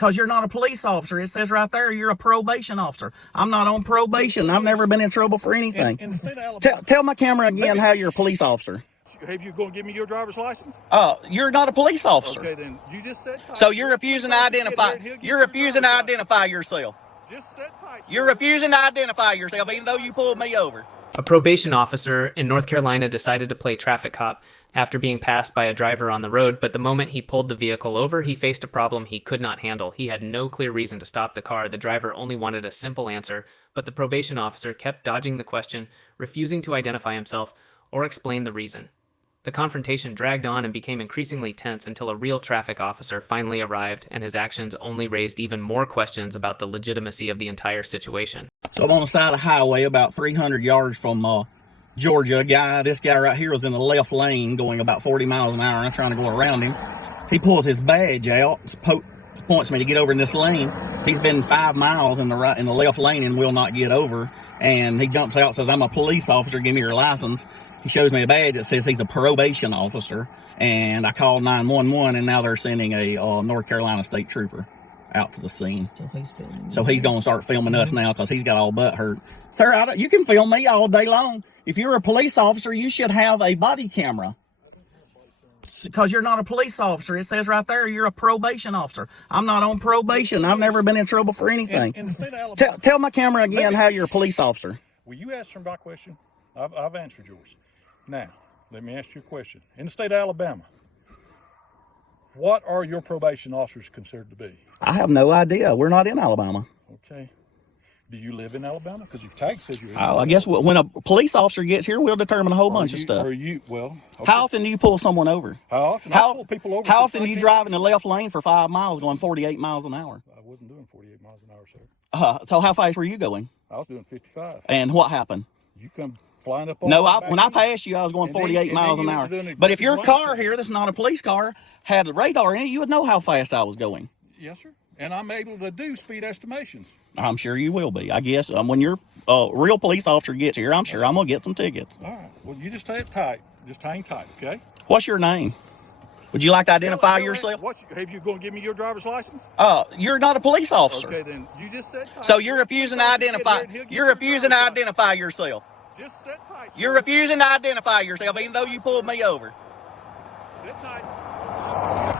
Because you're not a police officer. It says right there you're a probation officer. I'm not on probation. I've never been in trouble for anything. In the state of Alabama, Tell my camera again how you're a police officer. Have you going to give me your driver's license? You're not a police officer. Okay, then you just said tight. So you're refusing to identify. You're refusing to identify yourself. Just said tight. You're refusing to identify yourself, even though you pulled me over. A probation officer in North Carolina decided to play traffic cop after being passed by a driver on the road, but the moment he pulled the vehicle over, he faced a problem he could not handle. He had no clear reason to stop the car. The driver only wanted a simple answer, but the probation officer kept dodging the question, refusing to identify himself or explain the reason. The confrontation dragged on and became increasingly tense until a real traffic officer finally arrived, and his actions only raised even more questions about the legitimacy of the entire situation. So I'm on the side of the highway about 300 yards from Georgia. This guy right here was in the left lane going about 40 miles an hour, and I'm trying to go around him. He pulls his badge out, points me to get over in this lane. He's been 5 miles in the left lane and will not get over. And he jumps out and says, "I'm a police officer, give me your license." He shows me a badge that says he's a probation officer, and I called 911, and now they're sending a North Carolina state trooper out to the scene. So he's going to start filming us now because he's got all butt hurt. Sir, you can film me all day long. If you're a police officer, you should have a body camera. Because you're not a police officer. It says right there you're a probation officer. I'm not on probation. I've never been in trouble for anything. In the state of Alabama, tell my camera again how you're a police officer. Well, you answered my question. I've answered yours. Now, let me ask you a question. In the state of Alabama, what are your probation officers considered to be? I have no idea. We're not in Alabama. Okay. Do you live in Alabama? Because your tag says you're in I guess when a police officer gets here, we'll determine a whole bunch of stuff. Okay. How often do you pull someone over? How often? I pull people over. How often do you drive in the left lane for 5 miles going 48 miles an hour? I wasn't doing 48 miles an hour, sir. So how fast were you going? I was doing 55. And what happened? You come flying up on No, when I passed you, I was going 48 miles an hour. But if your car here, that's not a police car, had the radar in it, you would know how fast I was going. Yes, sir. And I'm able to do speed estimations. I'm sure you will be. I guess when your real police officer gets here, I'm sure I'm going to get some tickets. All right. Well, you just stay tight. Just hang tight, okay? What's your name? Would you like to identify yourself? Have you going to give me your driver's license? You're not a police officer. Okay, then you just said tight. So you're refusing to identify. You're refusing to identify yourself. Just sit tight. You're refusing to identify yourself, even though you pulled me over. Sit tight.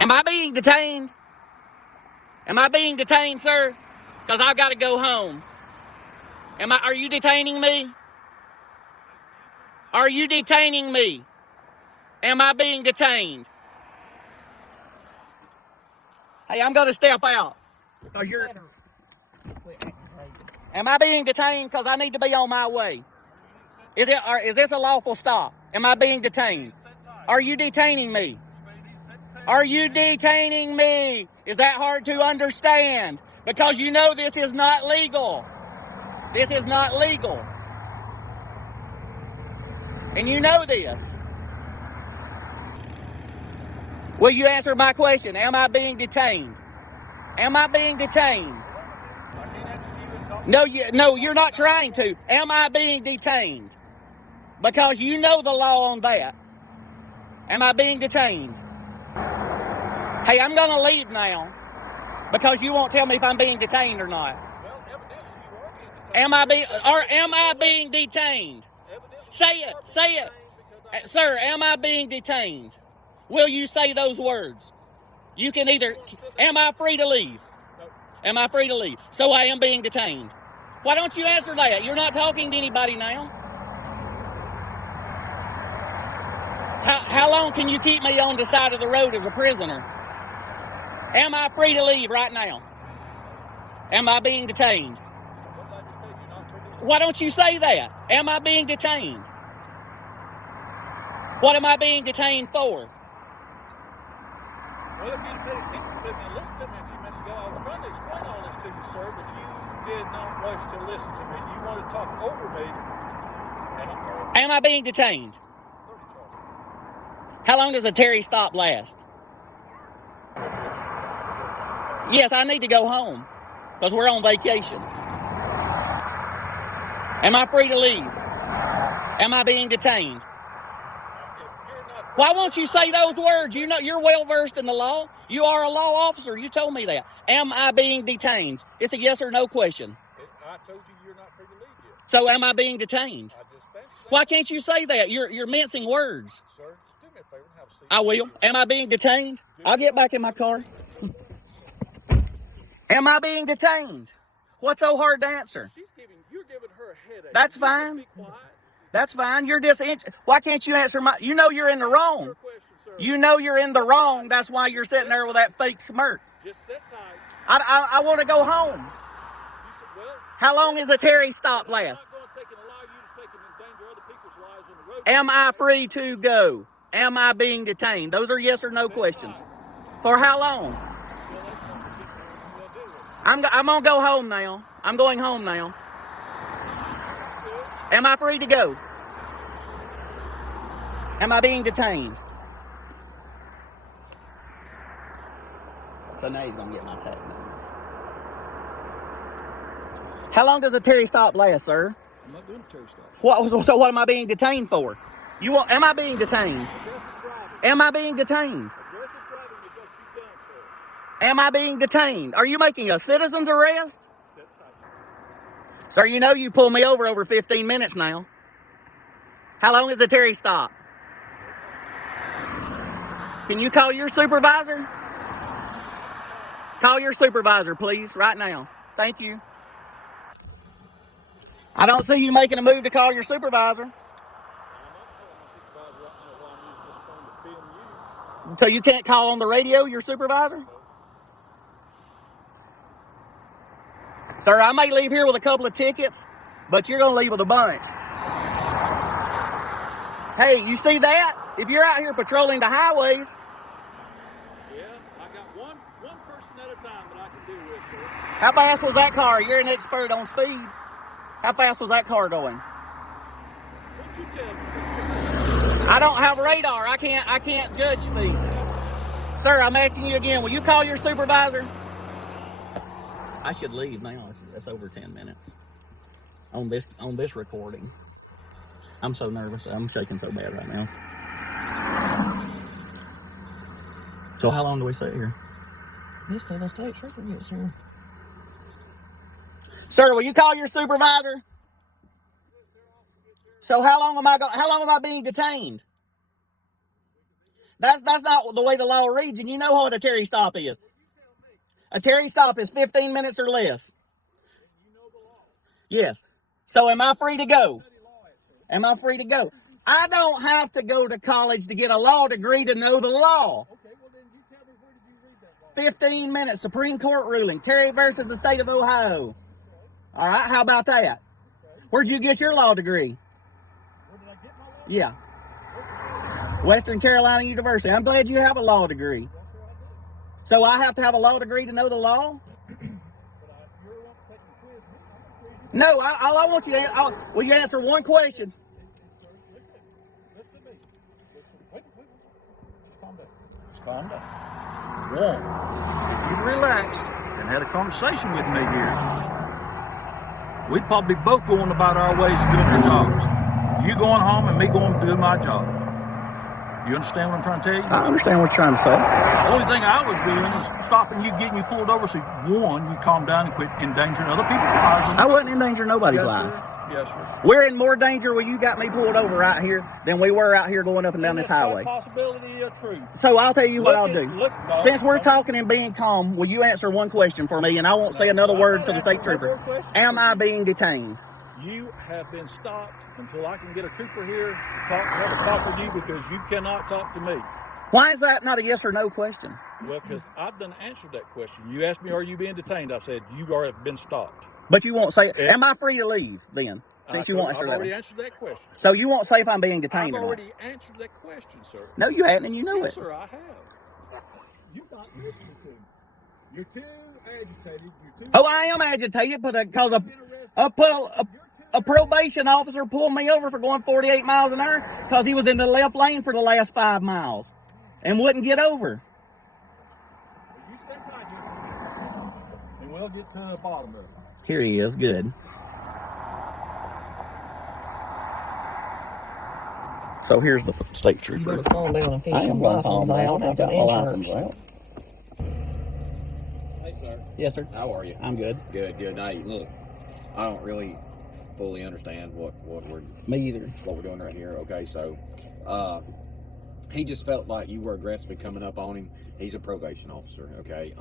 Am I being detained? Am I being detained, sir? Because I've got to go home. Are you detaining me? Are you detaining me? Am I being detained? Hey, I'm going to step out. Am I being detained? Because I need to be on my way. Is this a lawful stop? Am I being detained? Are you detaining me? Are you detaining me? Is that hard to understand? Because you know this is not legal. This is not legal. And you know this. Will you answer my question? Am I being detained? Am I being detained? No, you're not trying to. Am I being detained? Because you know the law on that. Am I being detained? Hey, I'm going to leave now because you won't tell me if I'm being detained or not. Well, evidently you are being detained. Am I being detained? Say it. Sir, am I being detained? Will you say those words? You can either, am I free to leave? Am I free to leave? So I am being detained. Why don't you answer that? You're not talking to anybody now. How long can you keep me on the side of the road as a prisoner? Am I free to leave right now? Am I being detained? Why don't you say that? Am I being detained? What am I being detained for? Well, if you'd paid attention to me and listened to me a few minutes ago, I was trying to explain all this to you, sir, but you did not wish to listen to me. You wanted to talk over me. Am I being detained? How long does a Terry stop last? Yes, I need to go home because we're on vacation. Am I free to leave? Am I being detained? Why won't you say those words? You know, you're well versed in the law. You are a law officer. You told me that. Am I being detained? It's a yes or no question. I told you you're not free to leave yet. So am I being detained? I just answered that. Why can't you say that? You're mincing words. Sir, do me a favor and have a seat. I will. Am I being detained? I'll get back in my car. Am I being detained? What's so hard to answer? You're giving her a headache. That's You fine. just be quiet. That's fine. You're just. Why can't you answer my? You know you're in the wrong. Your question, sir. You know you're in the wrong. That's why you're sitting there with that fake smirk. Just sit tight. I want to go home. You said, well, How long is the Terry stop I'm last? not going to take and allow you to take and endanger other people's lives on the road. Am I free to go? Am I being detained? Those are yes or no questions. For how long? Well, that's something we'll deal with. I'm gonna go home now. I'm going home now. Am I free to go? Am I being detained? So now he's gonna get my tag number. How long does the Terry stop last, sir? I'm not doing a Terry stop. So what am I being detained for? Am I being detained? Aggressive driving. Am I being detained? Aggressive driving is what you've done, sir. Am I being detained? Are you making a citizen's arrest? Sit tight. Sir, you know you pulled me over 15 minutes now. How long is the Terry stop? Can you call your supervisor? Call your supervisor, please, right now. Thank you. I don't see you making a move to call your supervisor. So you can't call on the radio your supervisor? Sir, I may leave here with a couple of tickets, but you're going to leave with a bunch. Hey, you see that? If you're out here patrolling the highways... Yeah, I got one person at a time that I can deal with, sir. How fast was that car? You're an expert on speed. How fast was that car going? What you tell me? I don't have radar. I can't judge speed. Sir, I'm asking you again. Will you call your supervisor? I should leave now. It's over 10 minutes on this recording. I'm so nervous. I'm shaking so bad right now. So how long do we sit here? Just till the state trooper gets here. Sir, will you call your supervisor? So how long am I being detained? That's not the way the law reads, and you know what a Terry stop is. A Terry stop is 15 minutes or less. Yes. So am I free to go? Am I free to go? I don't have to go to college to get a law degree to know the law. Okay, well then you tell me, where did you read that law? 15 minutes, Supreme Court ruling, Terry versus the state of Ohio. All right, how about that? Where'd you get your law degree? Where did I get my law? Yeah. Western Carolina University. I'm glad you have a law degree. So I have to have a law degree to know the law? No, all I want you to will you answer one question? Listen to me. Wait. Just calm down. Just calm down. One, if you'd relaxed and had a conversation with me here, we'd probably both going about our ways of doing our jobs. You going home and me going to do my job. You understand what I'm trying to tell you? I understand what you're trying to say. The only thing I was doing is stopping you, getting you pulled over, so one, you calm down and quit endangering other people's lives. I wasn't in danger of nobody's Yes, lives. sir. Yes, sir. We're in more danger when you got me pulled over right here than we were out here going up and down this highway. Possibility of truth. So I'll tell you what I'll do. No, Since we're talking and being calm, will you answer one question for me, and I won't say another word to the state trooper. Am I being detained? You have been stopped until I can get a trooper here to talk with you, because you cannot talk to me. Why is that not a yes or no question? Well, because I've done answered that question. You asked me, are you being detained? I said, you have been stopped. But you won't say, am I free to leave then? Since you won't answer I've that already one. answered that question. So you won't say if I'm being detained I've or not? already answered that question, sir. No, you haven't, and you know Yes, it. sir, I have. You're not listening to me. You're too agitated. Oh, I am agitated because a probation officer pulled me over for going 48 miles an hour because he was in the left lane for the last 5 miles and wouldn't get over. You stay tight here, and we'll get to the bottom of it. Here he is. Good. So here's the state You trooper. better calm down and I get am some going to calm license down. out I've and got some my license insurance. out. Yes, sir. How are you? I'm good. Good, good. Hey, look, I don't really fully understand what Me either. we're doing right here. Okay, so he just felt like you were aggressively coming up on him. He's a probation officer. Okay,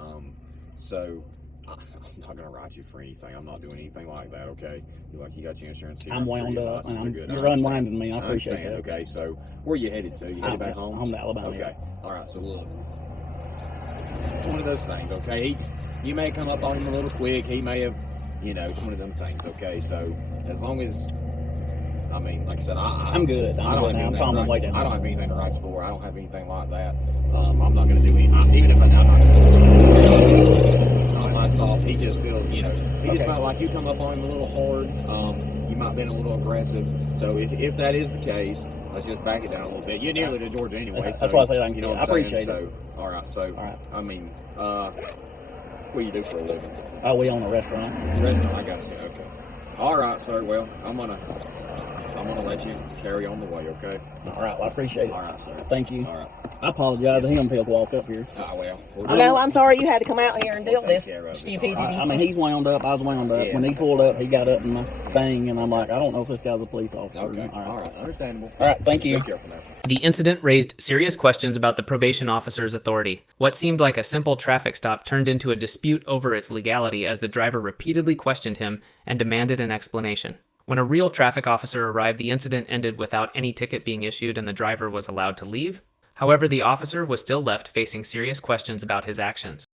so I'm not gonna write you for anything. I'm not doing anything like that. Okay, you got your insurance here. I'm sure wound your up, license and are good. you're I understand. unwinding me. I appreciate that. understand. Okay, so where you headed to? You headed back home? Home to Alabama. Okay. All right. So look, one of those things. Okay, you may come up on him a little quick. He may have, it's one of them things. Okay, so as long as, I mean, like I said, I'm good. I'm good now. I'm calm my way down. I don't have anything to write for. I don't have anything like that. I'm not going to do anything. Even if I'm not. It's not my fault. He just feels, he just felt like you come up on him a little hard. You might have been a little aggressive. So if that is the case, let's just back it down a little bit. You're nearly to Georgia anyway. That's why I say I can know what I I'm appreciate saying? it. So, all right. I mean, what do you do for a living? We own a restaurant. Restaurant, I got you. Okay. All right, sir. Well, I'm gonna let you carry on the way. Okay. All right. Well, I appreciate it. All right, sir. Thank you. All right. I apologize to him if he'll walk up here. No, I'm sorry you had to come out here and deal with this Take care of it. stupidity. I mean, he's wound up. I was wound up. Yeah. When he pulled up, he got up in the thing, and I'm like, I don't know if this guy's a police officer. Okay. All right. Understandable. All right. Thank you. Be careful now. The incident raised serious questions about the probation officer's authority. What seemed like a simple traffic stop turned into a dispute over its legality as the driver repeatedly questioned him and demanded an explanation. When a real traffic officer arrived, the incident ended without any ticket being issued and the driver was allowed to leave. However, the officer was still left facing serious questions about his actions.